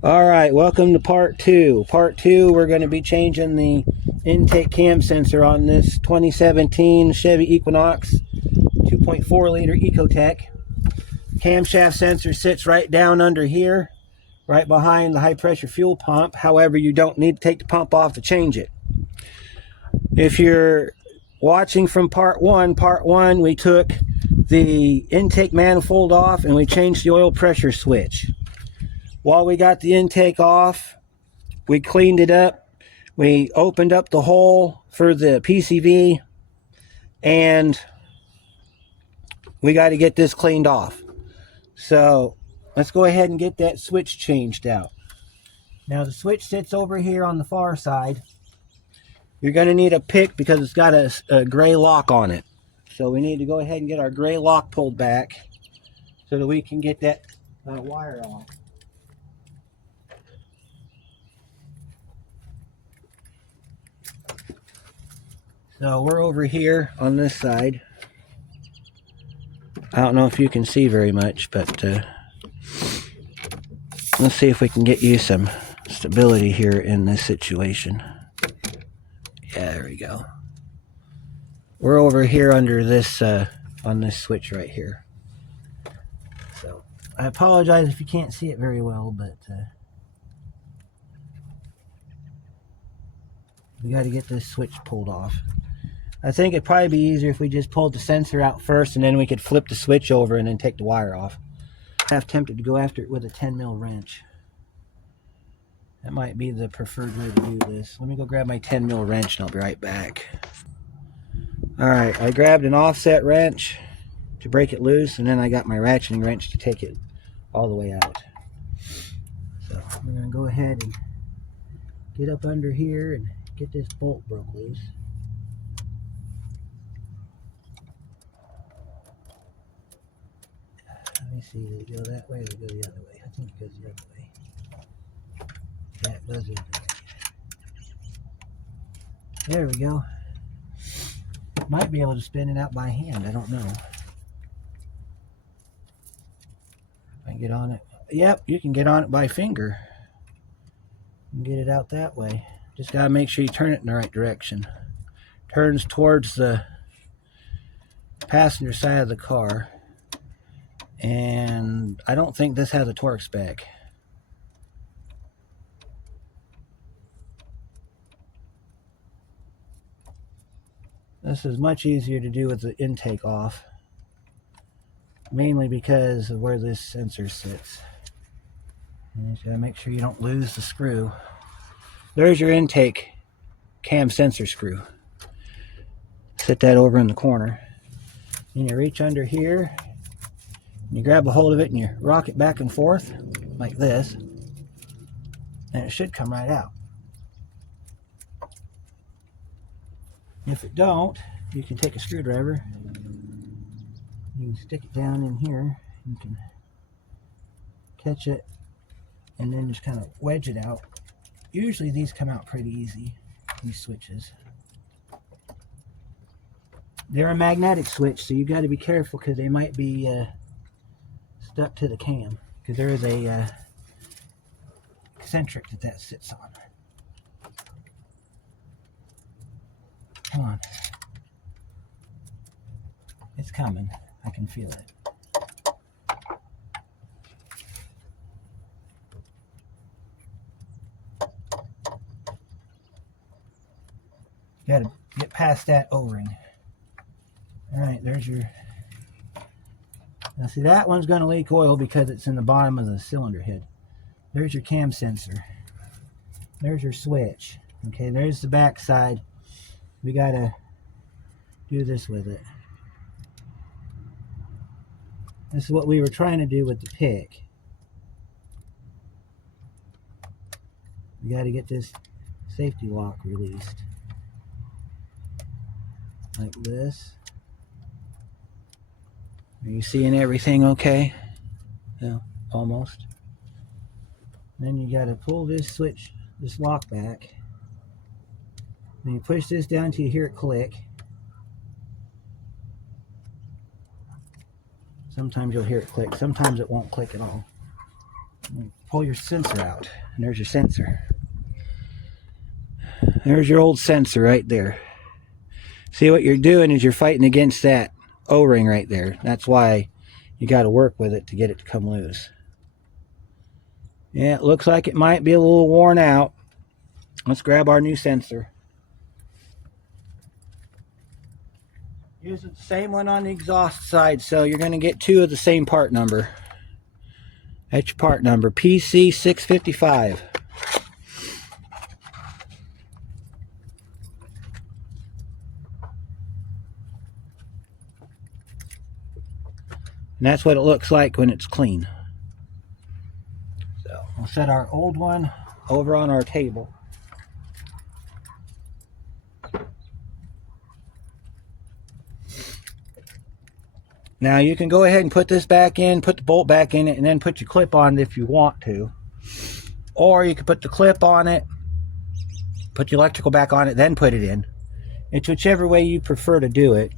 All right, welcome to part two. Part two, we're going to be changing the intake cam sensor on this 2017 Chevy Equinox 2.4 liter Ecotech. Camshaft sensor sits right down under here, right behind the high pressure fuel pump. However, you don't need to take the pump off to change it. If you're watching from part one, we took the intake manifold off and we changed the oil pressure switch. While we got the intake off, we cleaned it up. We opened up the hole for the PCV, and we got to get this cleaned off. So let's go ahead and get that switch changed out. Now the switch sits over here on the far side. You're going to need a pick because it's got a gray lock on it. So we need to go ahead and get our gray lock pulled back so that we can get that wire off. So we're over here on this side. I don't know if you can see very much, but let's see if we can get you some stability here in this situation. Yeah, there we go. We're over here under this, on this switch right here. So I apologize if you can't see it very well, but we got to get this switch pulled off. I think it'd probably be easier if we just pulled the sensor out first and then we could flip the switch over and then take the wire off. I'm half tempted to go after it with a 10 mil wrench. That might be the preferred way to do this. Let me go grab my 10 mil wrench and I'll be right back. Alright, I grabbed an offset wrench to break it loose, and then I got my ratcheting wrench to take it all the way out. So I'm going to go ahead and get up under here and get this bolt broke loose. Let me see, did it go that way or go the other way? I think it goes the other way. Yeah, it does the other way. There we go. Might be able to spin it out by hand, I don't know. I can get on it. Yep, you can get on it by finger. You can get it out that way. Just gotta make sure you turn it in the right direction. Turns towards the passenger side of the car. And I don't think this has a torque spec. This is much easier to do with the intake off, mainly because of where this sensor sits. You just gotta make sure you don't lose the screw. There's your intake cam sensor screw. Sit that over in the corner. And you reach under here, and you grab a hold of it and you rock it back and forth like this, and it should come right out. If it don't, you can take a screwdriver, you can stick it down in here, you can catch it, and then just kind of wedge it out. Usually these come out pretty easy, these switches. They're a magnetic switch, so you got to be careful because they might be stuck to the cam, because there is a eccentric that sits on. Come on. It's coming. I can feel it. You gotta get past that O-ring. Alright, there's your... Now see, that one's going to leak oil because it's in the bottom of the cylinder head. There's your cam sensor. There's your switch. Okay, there's the back side. We gotta do this with it. This is what we were trying to do with the pick. We got to get this safety lock released. Like this. Are you seeing everything okay? Yeah, almost. Then you got to pull this switch, this lock back. And you push this down till you hear it click. Sometimes you'll hear it click. Sometimes it won't click at all. pull your sensor out. And there's your sensor. There's your old sensor right there. See, what you're doing is you're fighting against that O-ring right there. That's why you got to work with it to get it to come loose. Yeah, it looks like it might be a little worn out. Let's grab our new sensor. Using the same one on the exhaust side, so you're going to get two of the same part number. That's your part number, PC655. And that's what it looks like when it's clean. So we'll set our old one over on our table. Now you can go ahead and put this back in, put the bolt back in it, and then put your clip on it if you want to. Or you can put the clip on it, put the electrical back on it, then put it in. It's whichever way you prefer to do it.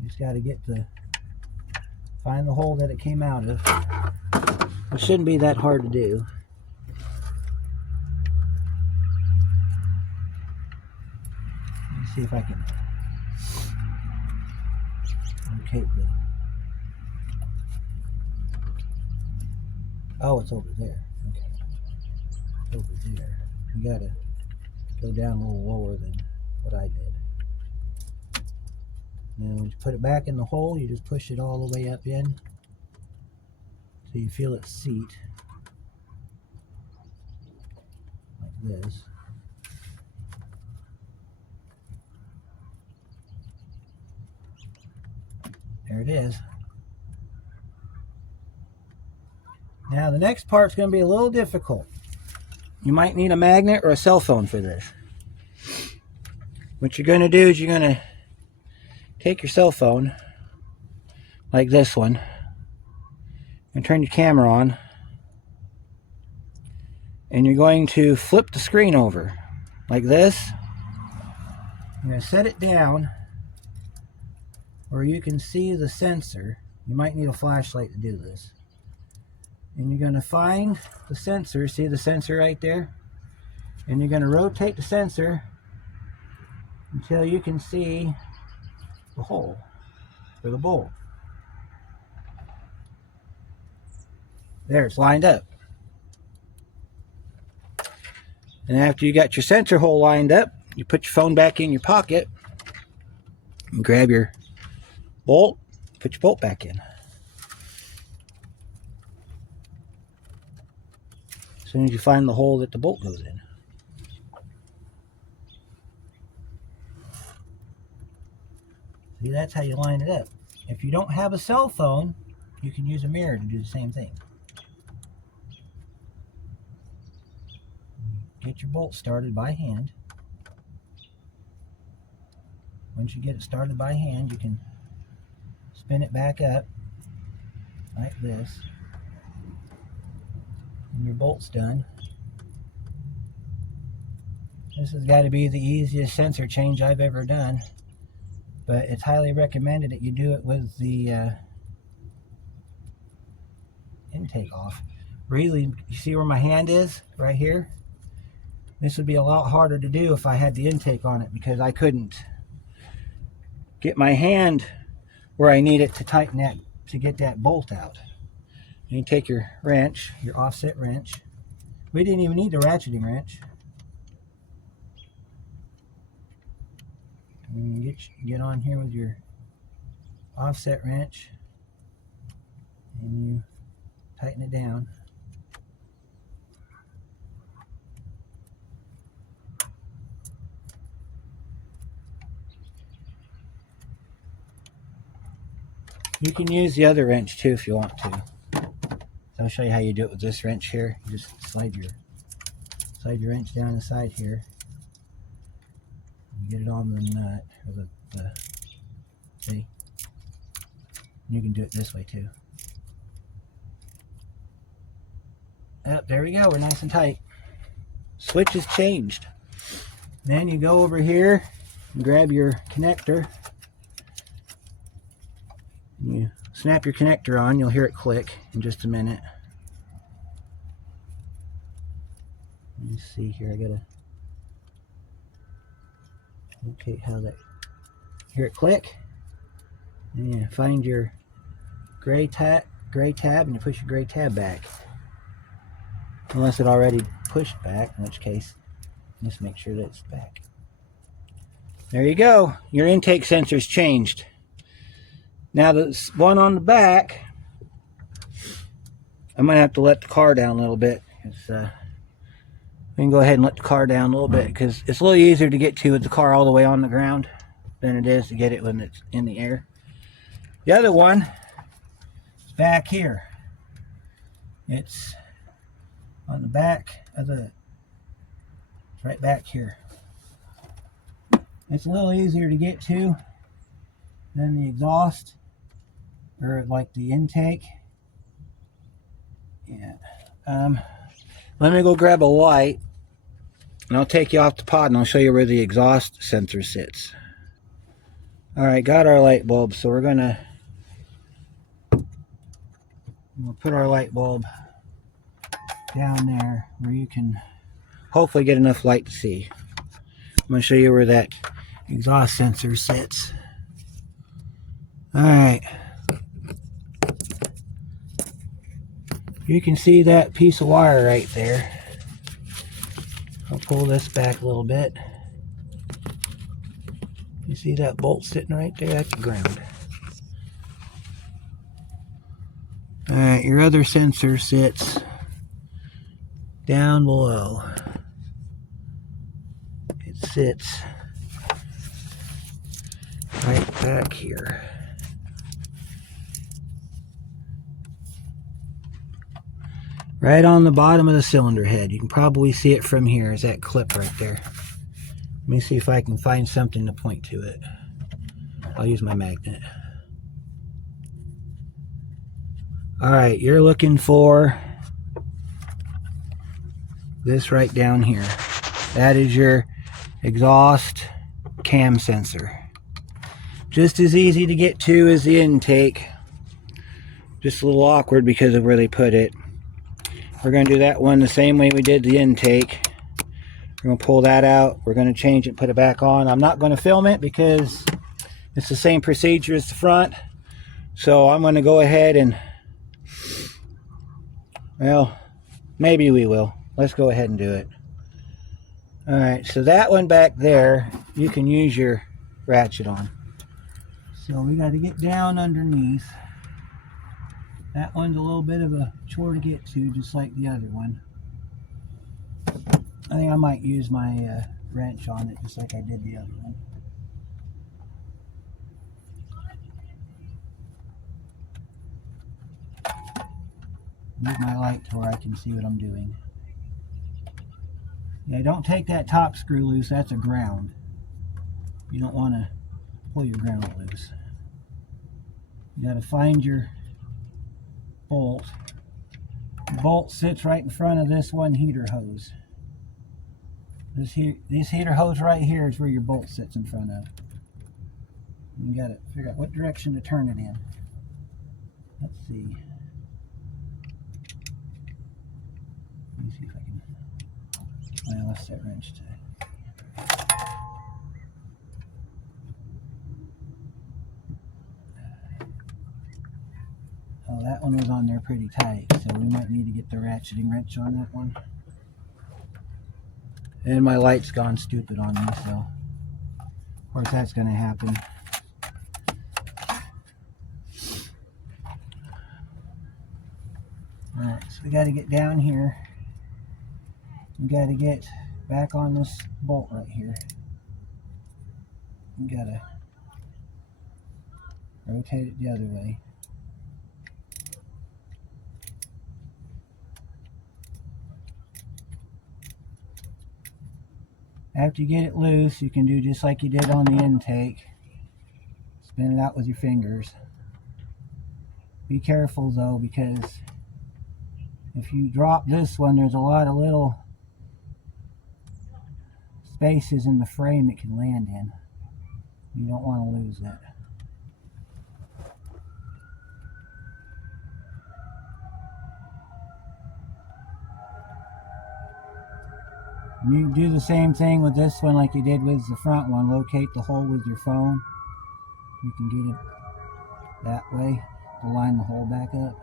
You just got to find the hole that it came out of. It shouldn't be that hard to do. See if I can locate the. Oh, it's over there. Okay, it's over there. You gotta go down a little lower than what I did. Now, when you put it back in the hole, you just push it all the way up in, so you feel it seat like this. There it is. Now the next part's going to be a little difficult. You might need a magnet or a cell phone for this. What you're going to do is you're going to take your cell phone, like this one, and turn your camera on. And you're going to flip the screen over, like this. You're going to set it down where you can see the sensor. You might need a flashlight to do this. And you're going to find the sensor. See the sensor right there? And you're going to rotate the sensor until you can see the hole for the bolt. There, it's lined up. And after you got your sensor hole lined up, you put your phone back in your pocket and grab your bolt, put your bolt back in. As soon as you find the hole that the bolt goes in. See, that's how you line it up. If you don't have a cell phone, you can use a mirror to do the same thing. Get your bolt started by hand. Once you get it started by hand, you can spin it back up like this, and your bolt's done. This has got to be the easiest sensor change I've ever done, but it's highly recommended that you do it with the intake off. Really, you see where my hand is? Right here? This would be a lot harder to do if I had the intake on it, because I couldn't get my hand where I need it to tighten that, to get that bolt out. And you take your wrench, your offset wrench. We didn't even need the ratcheting wrench. And you get on here with your offset wrench, and you tighten it down. You can use the other wrench too if you want to. So I'll show you how you do it with this wrench here. You just slide your wrench down the side here. You get it on the nut, or the see? You can do it this way too. Yep, there we go. We're nice and tight. Switch is changed. Then you go over here and grab your connector. snap your connector on. You'll hear it click in just a minute. Let me see here. I gotta locate how that. Hear it click. And find your gray tab, and you push your gray tab back. Unless it already pushed back, in which case, just make sure that it's back. There you go. Your intake sensor's changed. Now the one on the back, I might have to let the car down a little bit. We can go ahead and let the car down a little bit because it's a little easier to get to with the car all the way on the ground than it is to get it when it's in the air. The other one is back here. It's on the back of it's right back here. It's a little easier to get to than the exhaust, or like the intake. Yeah. Let me go grab a light, and I'll take you off the pod, and I'll show you where the exhaust sensor sits. All right, got our light bulb, so we'll put our light bulb down there where you can hopefully get enough light to see. I'm going to show you where that exhaust sensor sits. All right. You can see that piece of wire right there. I'll pull this back a little bit. You see that bolt sitting right there? That's the ground. Alright, your other sensor sits down below. It sits right back here. Right on the bottom of the cylinder head. You can probably see it from here. Is that clip right there. Let me see if I can find something to point to it. I'll use my magnet. Alright, you're looking for this right down here. That is your exhaust cam sensor. Just as easy to get to as the intake. Just a little awkward because of where they put it. We're going to do that one the same way we did the intake. We're going to pull that out. We're going to change it, put it back on. I'm not going to film it because it's the same procedure as the front. So I'm going to go ahead and, well, maybe we will. Let's go ahead and do it. Alright, so that one back there, you can use your ratchet on. So we got to get down underneath. That one's a little bit of a chore to get to, just like the other one. I think I might use my wrench on it, just like I did the other one. Move my light to where I can see what I'm doing. Yeah, don't take that top screw loose, that's a ground. You don't want to pull your ground loose. You got to find your bolt. The bolt sits right in front of this one heater hose. This heater hose right here is where your bolt sits in front of. You got to figure out what direction to turn it in. Let's see. Let me see if I can. Well, let's set wrench to. Oh, that one was on there pretty tight, so we might need to get the ratcheting wrench on that one. And my light's gone stupid on me, so of course that's going to happen. Alright, so we got to get down here. We got to get back on this bolt right here. We got to rotate it the other way. After you get it loose, you can do just like you did on the intake. Spin it out with your fingers. Be careful though, because if you drop this one, there's a lot of little spaces in the frame it can land in. You don't want to lose that. You do the same thing with this one like you did with the front one. Locate the hole with your phone. You can get it that way to line the hole back up.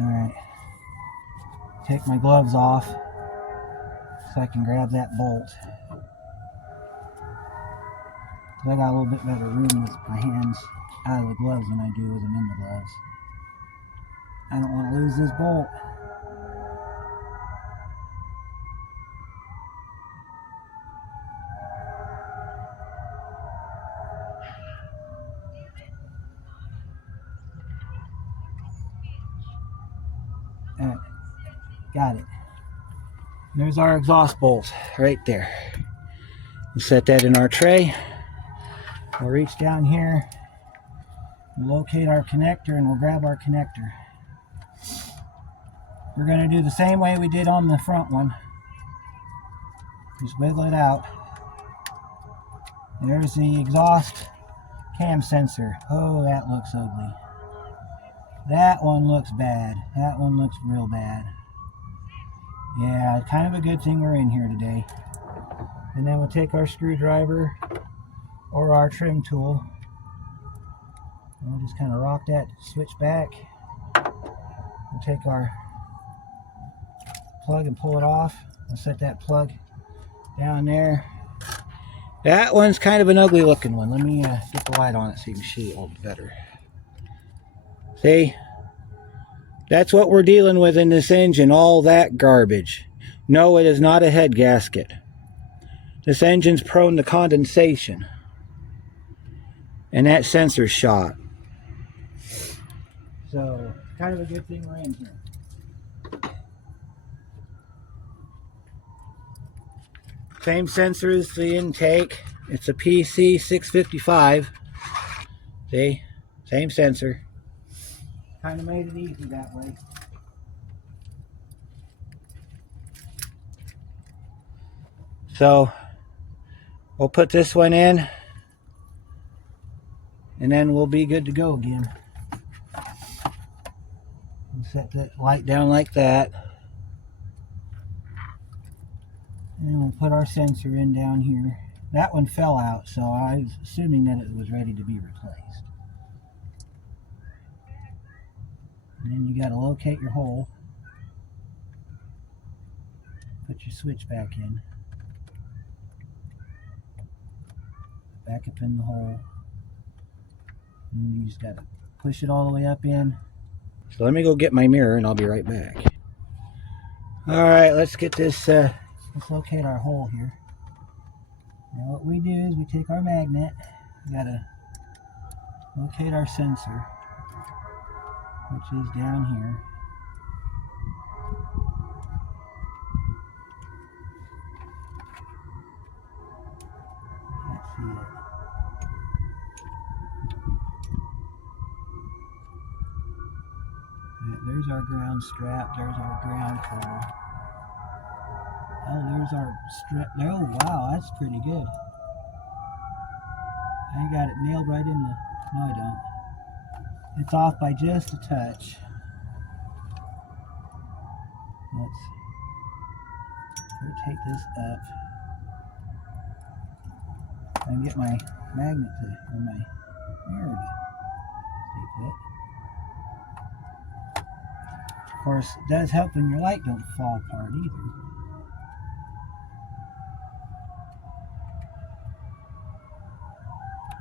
Alright, take my gloves off so I can grab that bolt. I got a little bit better room with my hands out of the gloves than I do with them in the gloves. I don't want to lose this bolt. Alright, got it. There's our exhaust bolt right there. We'll set that in our tray. We'll reach down here, we'll locate our connector, and we'll grab our connector. We're going to do the same way we did on the front one. Just wiggle it out. There's the exhaust cam sensor. Oh, that looks ugly. That one looks bad. That one looks real bad. Yeah, kind of a good thing we're in here today. And then we'll take our screwdriver or our trim tool. And we'll just kind of rock that switch back. We'll take our plug and pull it off. We'll set that plug down there. That one's kind of an ugly looking one. Let me get the light on it so you can see it a little bit better. See? That's what we're dealing with in this engine, all that garbage. No, it is not a head gasket. This engine's prone to condensation. And that sensor's shot. So, kind of a good thing we're in here. Same sensor as the intake. It's a PC655. See? Same sensor. Kind of made it easy that way. So, we'll put this one in, and then we'll be good to go again. We'll set that light down like that. And we'll put our sensor in down here. That one fell out, so I was assuming that it was ready to be replaced. And then you got to locate your hole. Put your switch back in. Back up in the hole. And you just got to push it all the way up in. So let me go get my mirror and I'll be right back. Alright, let's get this, let's locate our hole here. Now what we do is we take our magnet. We got to locate our sensor, which is down here. Can't see it. There's our ground strap. There's our ground coil. Oh, there's our strap. Oh, wow, that's pretty good. I got it nailed right in the... No, I don't. It's off by just a touch. Let's rotate this up. I can get my magnet to, or my mirror to stay put. Of course, it does help when your light don't fall apart either.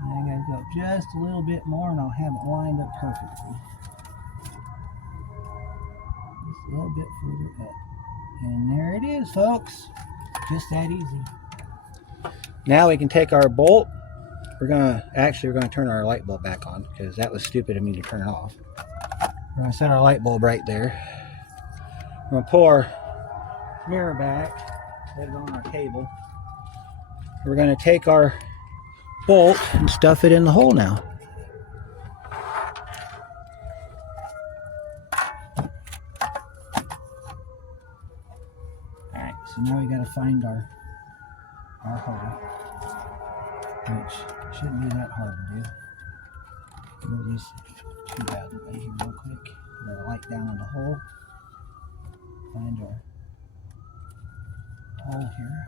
And I gotta go just a little bit more and I'll have it lined up perfectly. Just a little bit further up. And there it is, folks. Just that easy. Now we can take our bolt. We're gonna turn our light bulb back on because that was stupid of me to turn it off. We're gonna set our light bulb right there. We're gonna pull our mirror back, set it on our table. We're gonna take our bolt and stuff it in the hole now. So now we got to find our hole, which shouldn't be that hard to do. We'll just shoot out of the way here real quick. Put our light down on the hole. Find our hole here.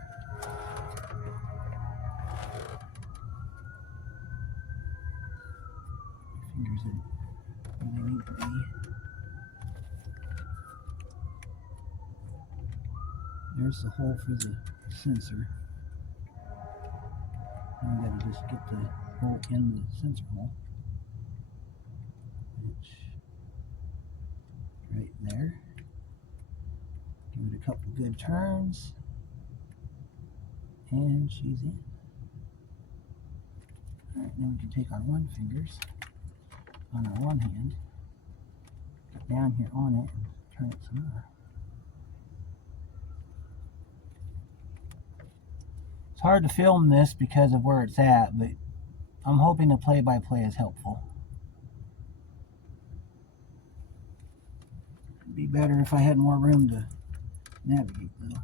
Fingers in where they need to be. There's the hole for the sensor. Now we gotta just get the hole in the sensor hole. Which, right there. Give it a couple good turns. And she's in. Alright, now we can take our 1 fingers on our one hand, get down here on it, and turn it some more. It's hard to film this because of where it's at, but I'm hoping the play-by-play is helpful. It'd be better if I had more room to navigate though.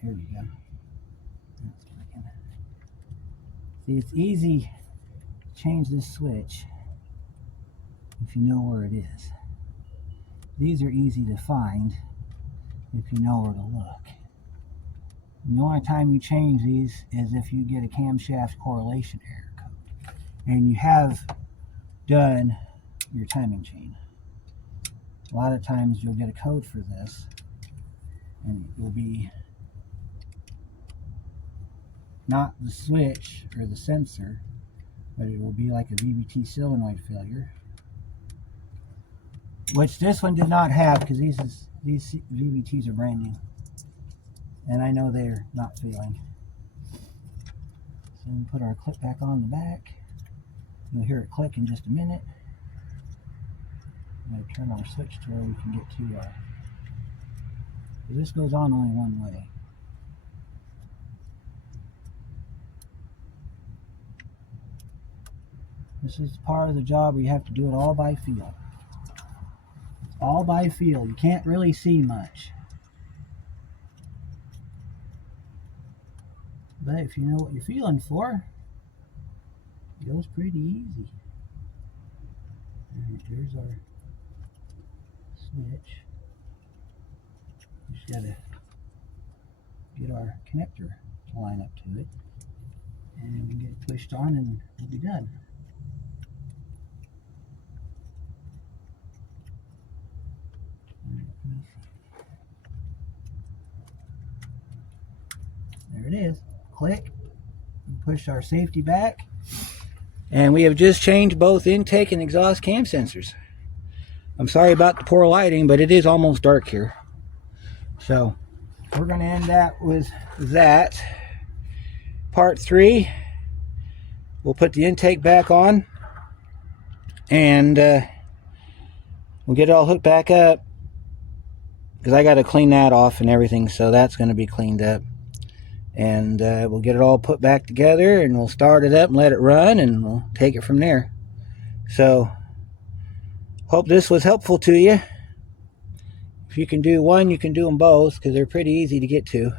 Here we go. That's working. See, it's easy to change this switch if you know where it is. These are easy to find if you know where to look. And the only time you change these is if you get a camshaft correlation error code and you have done your timing chain. A lot of times you'll get a code for this and it will be not the switch or the sensor, but it will be like a VVT solenoid failure, which this one did not have because these VVTs are brand new and I know they're not failing. So we put our clip back on the back. You'll hear it click in just a minute. I'm going to turn our switch to where we can get to our... This goes on only one way. This is part of the job where you have to do it all by feel. It's all by feel. You can't really see much. But if you know what you're feeling for, it goes pretty easy. Alright, there's our switch. Just gotta get our connector to line up to it. And we get it pushed on and we'll be done. There it is. Click. Push our safety back. And we have just changed both intake and exhaust cam sensors. I'm sorry about the poor lighting, but it is almost dark here. So we're going to end that with that. Part 3. We'll put the intake back on. And we'll get it all hooked back up. Because I got to clean that off and everything. So that's going to be cleaned up. And we'll get it all put back together and we'll start it up and let it run and we'll take it from there. So hope this was helpful to you. If you can do one, you can do them both because they're pretty easy to get to.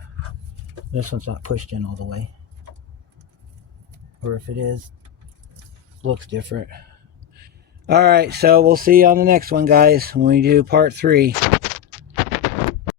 This one's not pushed in all the way. Or if it is, looks different. Alright, so we'll see you on the next one, guys, when we do part 3.